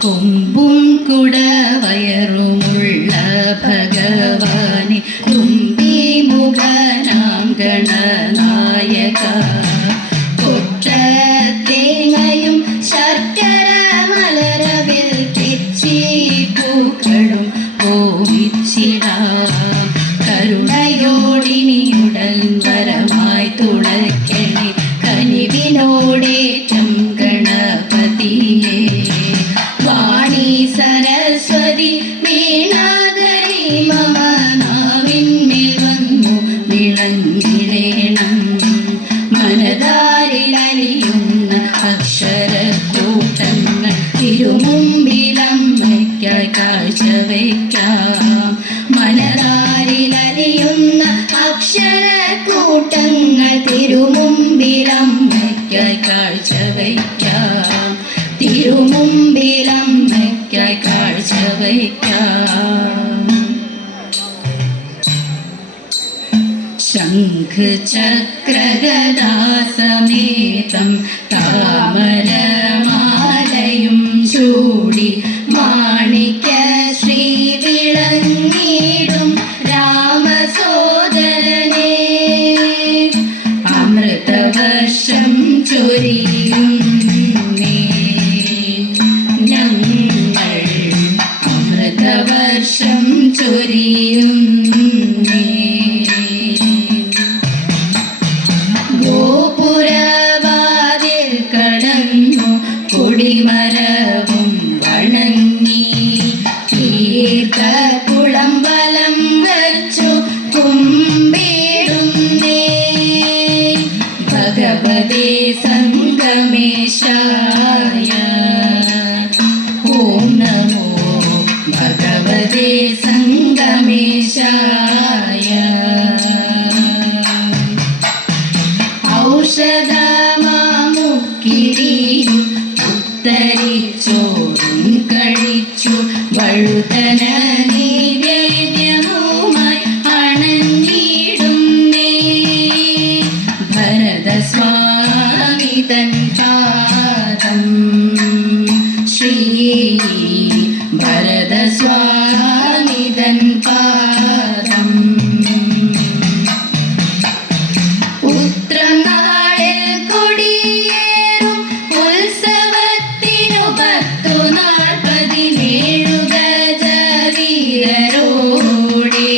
കൊമ്പും കുടവയറുമുള്ള ഭഗവാനെ തുമ്പി മുഖനാം ഗണനായക കൊട്ടത്തേങ്ങയും ശർക്കര മലരവിൽ തെച്ചി പൂക്കളും ഓവിച്ചിടാം കരുണയോടിനിയുടൽ വരമായി തുളയ്ക്കണേ കനിവിനോടേറ്റം ഗണപതിയെ വാണി സരസ്വതി വീണാധരി മമ നാവിന്മേൽ വന്നു വിളങ്ങിടേണം മനതാരിലലിയുന്ന അക്ഷരക്കൂട്ടങ്ങൾ തിരുമുമ്പിലമ്മയ്ക്കായി കാഴ്ചവയ്ക്കാം മനതാരിലലിയുന്ന അക്ഷരക്കൂട്ടങ്ങൾ തിരുമുമ്പിലമ്മയ്ക്കായി കാഴ്ചവയ്ക്കാം തിരുമുമ്പിലമ്മയ്ക്കായി കാഴ്ചവയ്ക്കാം ശംഖ് ചക്രഗദാസമേതം താമരമാലയും ചൂടി മാണിക്യ ശ്രീ വിളങ്ങിടും രാമസോദരനെ അമൃതവർഷം ചൊരിയും ഞങ്ങൾ അമൃതവർഷം ചൊരിയും ഗോപുരവാതിൽ കടന്നു കൊടിമരവും വണങ്ങി തീർത്ഥകുളം വലം വച്ചു കുമ്പിടുന്നേ ഭഗവതേ സംഗമേശായ ഓം നമോ ഭഗവതേ സംഗമേശായ ഔഷധമാമുക്കിരിയും ഉത്തരിച്ചോറും കഴിച്ചു വഴുതന നിവേദ്യവുമായി അണഞ്ഞിടുന്നേ ഭരതസ്വാമി തൻ പാദം ശ്രീ ഭരതസ്വാമി തൻ പാദം ഉത്രനാളിൽ കൊടിയേറും ഉത്സവത്തിനു 1047 ഗജവീരരോടെ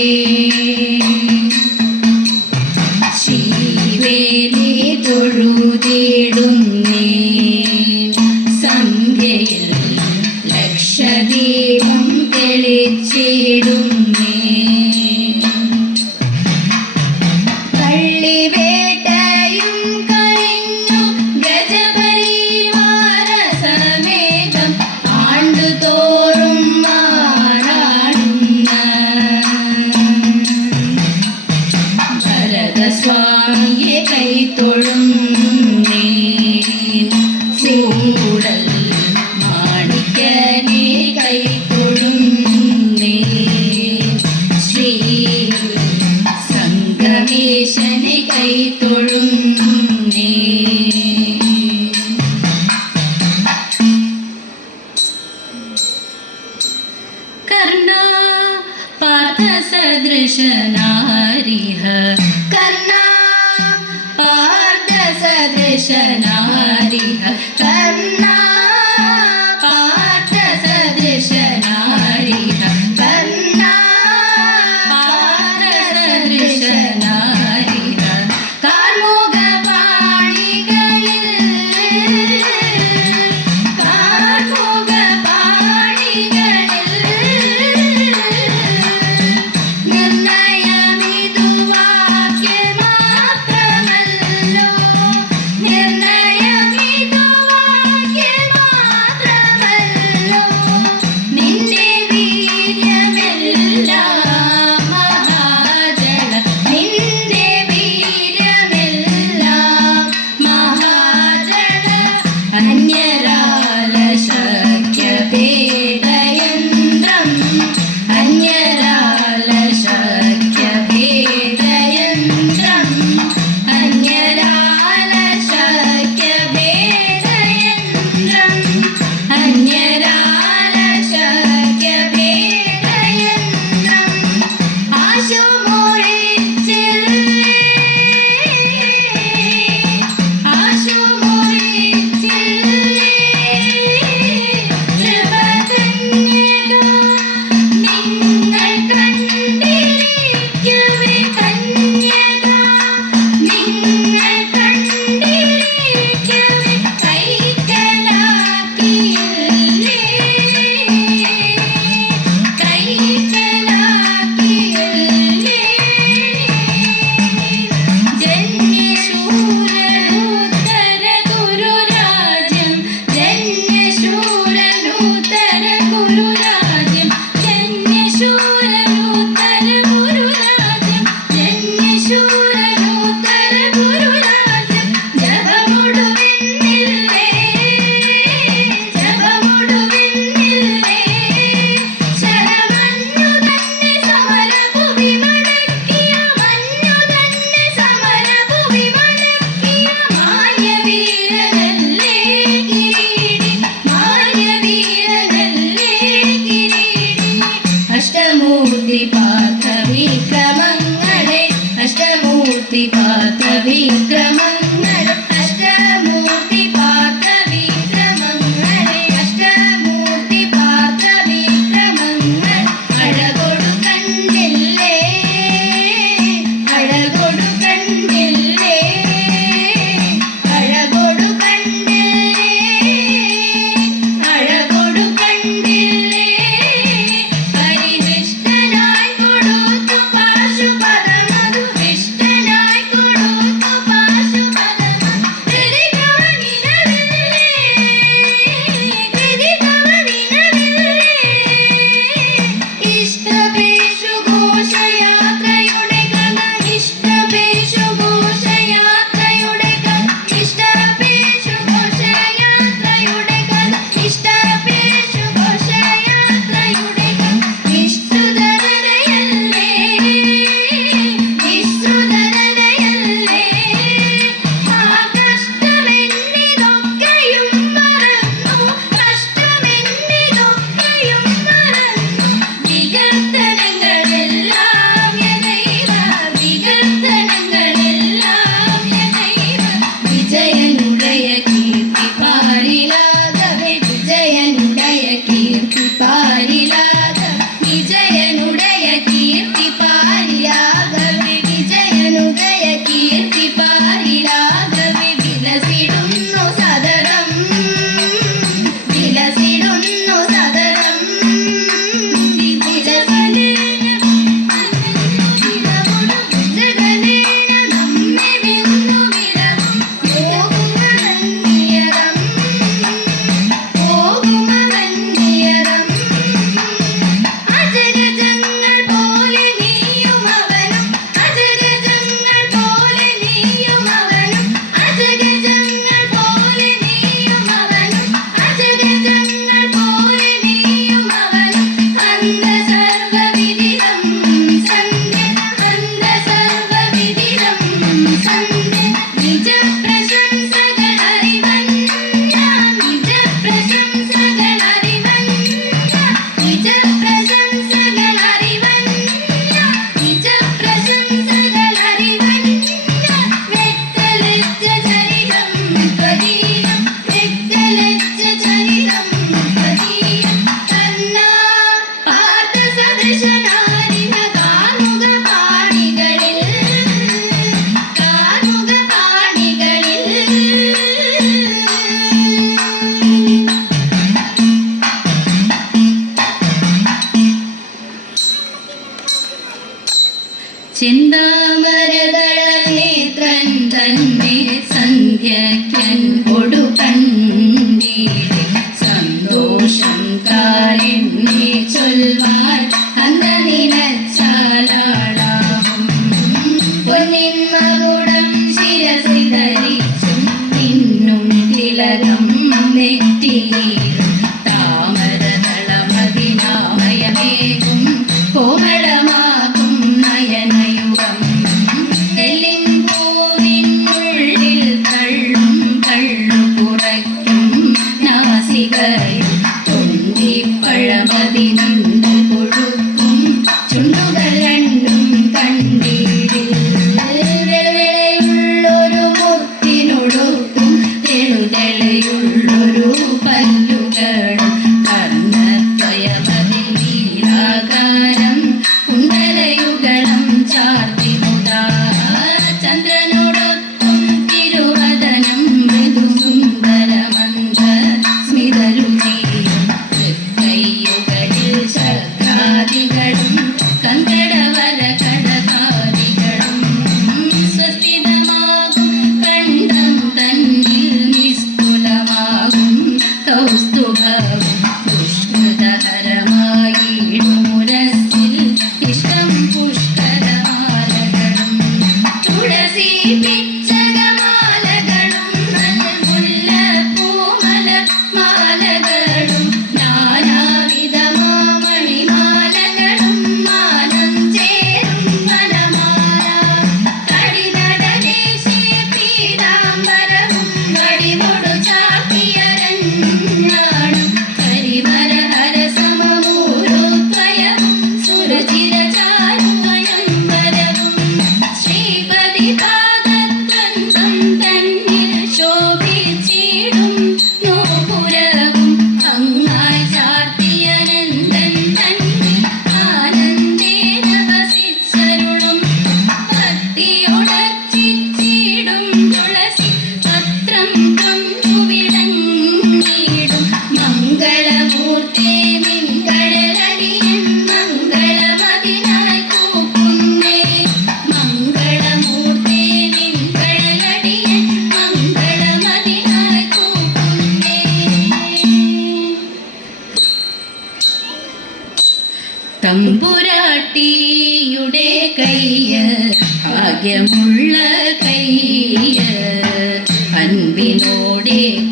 ശ്രീവേലി തൊഴുതിടുന്നേ സന്ധ്യയിൽ ലക്ഷദീപം തെളിച്ചിടുന്നേ പള്ളിവേട്ടയും കഴിഞ്ഞു ഗജപരിവാരസമേതം ആണ്ടുതോറും മാറാടുന്ന ഭരതസ്വാമിയെ കൈത്തൊഴുന്നേ കൂടൽ മാണിക്യനെ കൈത്തൊഴുന്നേ ശ്രീ സംഗമേശനെ കൈത്തൊഴുന്നേ കർണ പാർത്ഥസദൃശനാരിഹ കർണ പാർത്ഥസദൃശനാരിഹ കർണ പാർത്ഥസദൃശനാരിഹ കർണ പാർത്ഥസദൃശനാരിഹ കാർമുകപാണികളിൽ നിർണയമിതു വാക്യമാത്രമല്ലോ നിർണയ നിങ്ങൾ കണ്ടിരിക്കവേ കൈക്കലാക്കിയില്ലേ കൈക്കലാക്കിയില്ലേ ജന്യശൂരനൂത്തര ഗുരുരാജ്യം ജന്യശൂരനൂത്തര ഗുരുരാജ്യം ജന്യശൂരനൂത്തര ഗുരുരാജ്യം ജന്യശൂരനൂത്തര ഗുരുരാജ്യം ജപമൊടുവെന്നില്ലേ ജപമൊടുവെന്നില്ലേ ശരമഞ്ഞു തന്നെ സമരഭുവി മടക്കിയ മഞ്ഞു തന്നെ സമരഭുവി മടക്കിയ മായവീരനല്ലേ കിരീടി മായവീരനല്ലേ കിരീടി അഷ്ടമൂർത്തി പാത്ര വിക്രമങ്ങളെ അഷ്ടമൂർത്തി പാത്ര വിക്രമങ്ങളെ അഷ്ടമൂർത്തി പാത്ര വിക്രമങ്ങളെ അഷ്ടമൂർത്തി പാത്ര വിക്രമങ്ങൾ അഴകൊടു കണ്ടില്ലേ അഴകൊടു കണ്ടില്ലേ അഴകൊടു കണ്ടില്ലേ അഴകൊടു കണ്ടില്ലേ ഹരിവിഷ്ണനായി കൊടുത്തു പാശുപദമതു വിഷ്ണനായി കൊടുത്തു പാശുപദമതു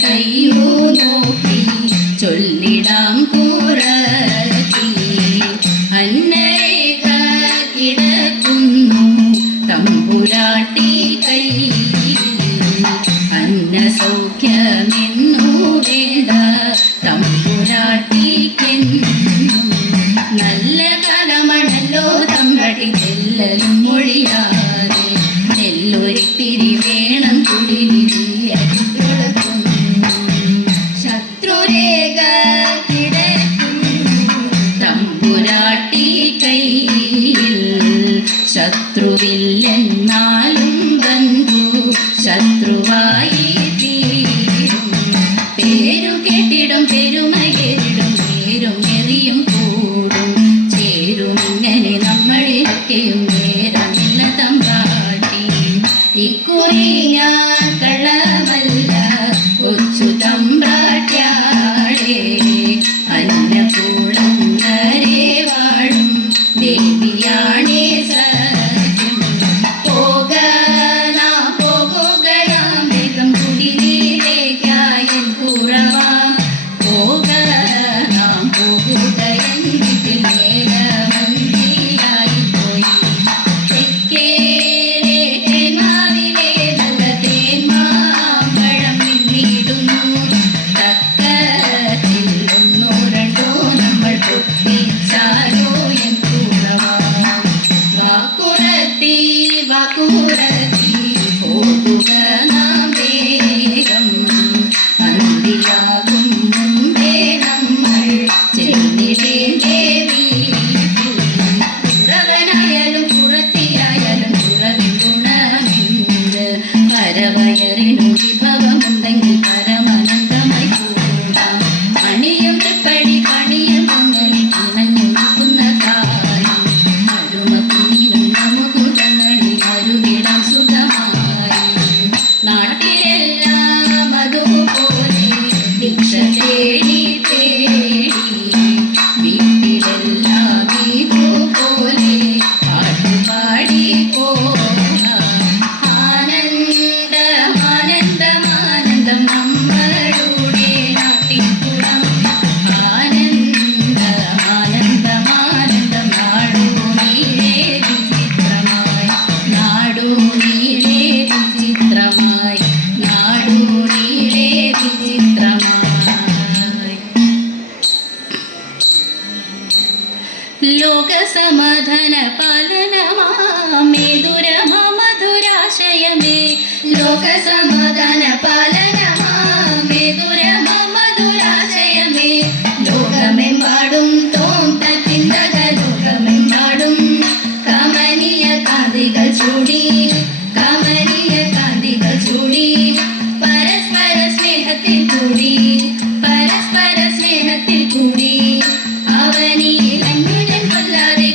കയ്യു നോക്കി ചൊല്ലിടാം കുറത്തി അന്നരേഖ കിടക്കുന്നു തമ്പുരാട്ടി കയ്യിൽ അന്ന സൗഖ്യമെന്നു വേണ്ട തമ്പുരാട്ടിക്കെന്നും നല്ല കാലമാണല്ലോ തമ്പടി ചെല്ലലും മൊഴിയാതെ നെല്ലൊരിത്തിരി വേണം കുടിലിരിക്കും ശത്രുരേഖ കിടക്കുന്നു തമ്പുരാട്ടി കയ്യിൽ ശത്രുവില്ലെന്നാലും ബന്ധു ശത്രുവായി തീരും പേരു കേട്ടിടും പെരുമയേറിടും നേരും എറിയും കൂടും ചേരുമിങ്ങനെ നമ്മളിലൊക്കെയും നേരമില്ല തമ്പാട്ടി ഇക്കുറി ഞാൻ കള്ളമല്ല കൊച്ചു തമ്പ്രാട്യാളെ അന്നപൂർണ്ണരെ വാഴും ദേവിയാണേ സത്യം പോകുകയാം വേഗം കുടിനീരേക്കായൻ കുറവാം പോകണം പോകുകയൻ വീട്ടിൽ നേരമന്തിയായി പോയി തെക്കേരെ തേന്മാവിലെ നല്ല തേന്മാമ്പഴം പിന്നിടുന്നു തക്കത്തിൽ ഒന്നോ രണ്ടോ നമ്മൾ പൊട്ടിച്ചാലോ എൻ കുറവാം വാക്കുറത്തി പോകുക നാം വേഗം അന്തിയാകും മുമ്പേ നമ്മൾ ചെന്നിടേണ്ടേ വീട്ടിൽ കുറവനായാലും കുറത്തിയായാലും കുറവിൻ ഗുണമെന്ത് പരവയറിനു വിഭവമുണ്ടെങ്കിൽ പരമാനന്ദമായി കൂടാം അണിയും തൃപ്പടി പണിയും പൊങ്ങലി കിണഞ്ഞു നിൽക്കുന്ന കാര്യം അരുമ കുഞ്ഞിനും നമുക്കുടങ്ങളിൽ അരുവിടാം സുഖമായി നാട്ടിലെല്ലാം അതുപോലെ ദീക്ഷ തേടി വീട്ടിലെല്ലാം ഇതുപോലെ പാട്ടുപാടി പോകാം ആനന്ദം നമ്മളുടെ നാട്ടിൻപുറം ആനന്ദം നാടൂനീളെ വിചിത്രമായി ലോകസമാധാന പാലനമാമേ ദുരമധുരാശയമേ ലോകസമാധാന പാലനമാമേ ദുരമധുരാശയമേ ലോകമെമ്പാടും തോന്തത്തിന്തക ലോകമെമ്പാടും കമനീയ കാന്തികൾ ചൂടി പരസ്പര സ്നേഹത്തിൽ കൂടി അവനിൽ അന്യോന്യം കൊല്ലാതെ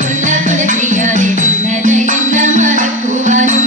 കൊല ചെയ്യാതെ ഭിന്നതയെല്ലാം മറക്കുവാനും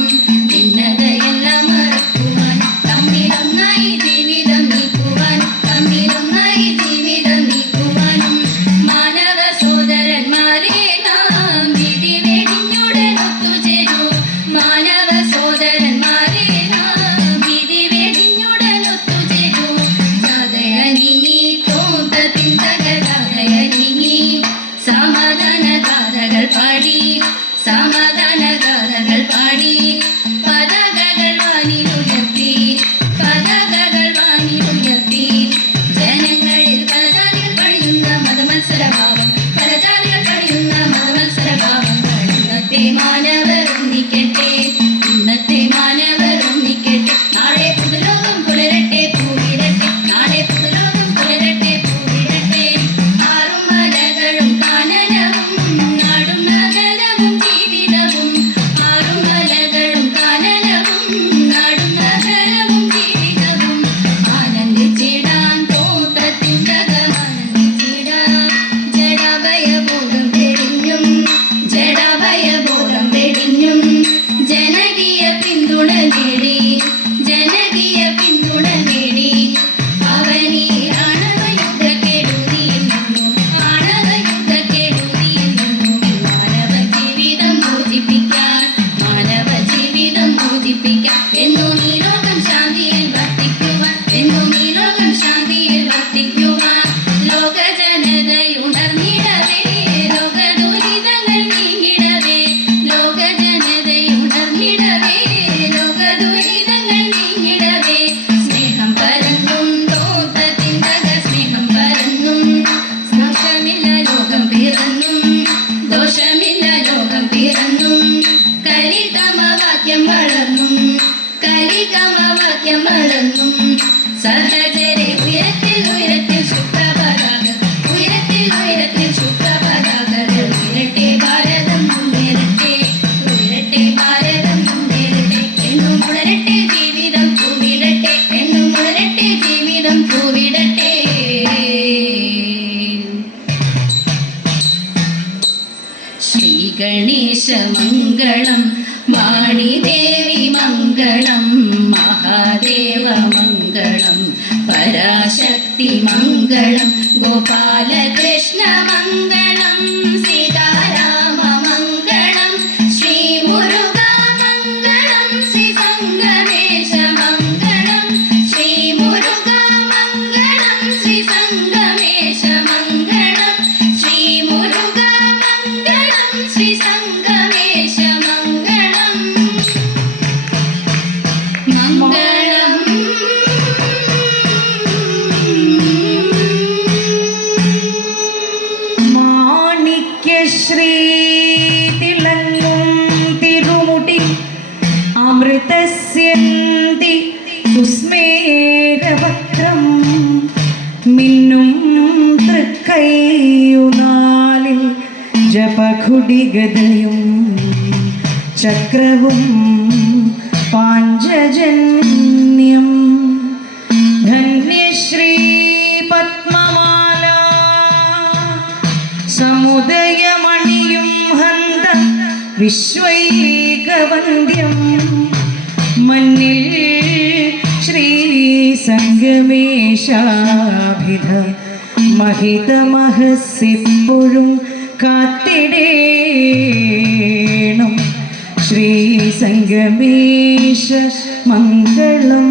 വാക്യം വളർന്നും കലികമവാക്യം വളർന്നും സഹജരെ ഉയരത്തിൽ ഉയരത്തിൽ ശുക്രപതാക ഉയരത്തിൽ ഉയരത്തിൽ ശുക്രപതാകകൾ ഉയരട്ടെ ഭാരതം മുന്നേറട്ടെ ഉയരട്ടെ ഭാരതം മുന്നേറട്ടെ എന്നും ഉണരട്ടെ ജീവിതം പൂവിടട്ടെ എന്നും ഉണരട്ടെ ജീവിതം പൂവിടട്ടെ. ശ്രീ ഗണേശ മംഗളം വാണിദേവി മംഗളം മഹാദേവ മംഗളം പരാശക്തി മംഗളം ഗോപാലകൃഷ്ണ മംഗളം സീതാരാമ മംഗളം ശ്രീ മുരുക മംഗളം ശ്രീ സംഗമേശ മംഗളം ശ്രീ മുരുക മംഗളം ശ്രീ സംഗമേശ മംഗളം ശ്രീ മുരുക മംഗളം ശ്രീ സംഗമേശ മംഗളം മംഗളം. മാണിക്യശ്രീ തിളങ്ങും തിരുമുടി അമൃതസ്യന്തി കുസ്മേരവക്രം മിന്നും തൃക്കൈയുനാലിൽ ജപഘുടിഗതയും ചക്രവും പാഞ്ചജന്യം ധന്യശ്രീ പത്മമാല സമുദയമണിയും ഹന്ത വിശ്വൈകവന്ദ്യം മന്നിൽ ശ്രീ സംഗമേശാഭിധ മഹിതമഹസിപ്പോഴും കാത്തിടേണം ശ്രീ സംഗമേശ മംഗളം.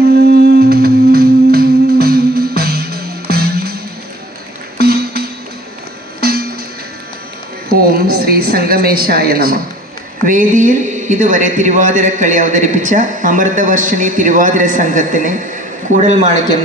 ഓം ശ്രീ സംഗമേശായ നമ. വേദിയിൽ ഇതുവരെ തിരുവാതിരക്കളി അവതരിപ്പിച്ച അമൃതവർഷിണി തിരുവാതിര സംഘത്തിന് കൂടൽമാണിക്യം